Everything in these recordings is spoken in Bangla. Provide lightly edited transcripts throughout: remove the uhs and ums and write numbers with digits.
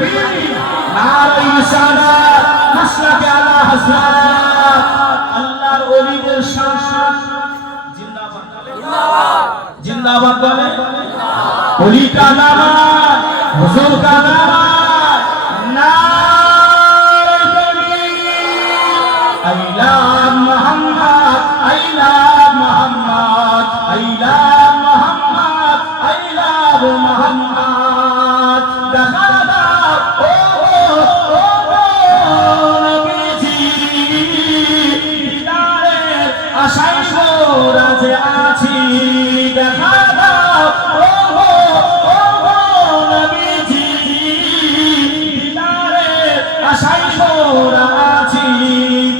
তাকবীর, নারে রিসালাত, মাসলাকে আলা হাসনাত। আল্লাহর ওলিদের শান জিন্দাবাদ জিন্দাবাদ জিন্দাবাদ বলে। ওলি কা নাম, হুজুর কা নাম, নারে তাকবীর। আইলা মুহাম্মদ, আইলা মুহাম্মদ, আইলা মুহাম্মদ, আইলা মুহাম্মদ। দেখা দাও ও নবীজি, দিদারের আশায় রাজে আছি। দেখা দাও ও নবীজি, দিদারের আশায় আছি।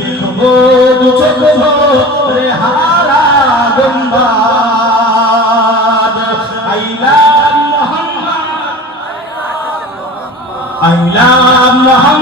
দেখবো দু চোখ ভরে হারা গুম্বাদ। আইলা মুহাম্মদ, আইলা মুহাম্মদ,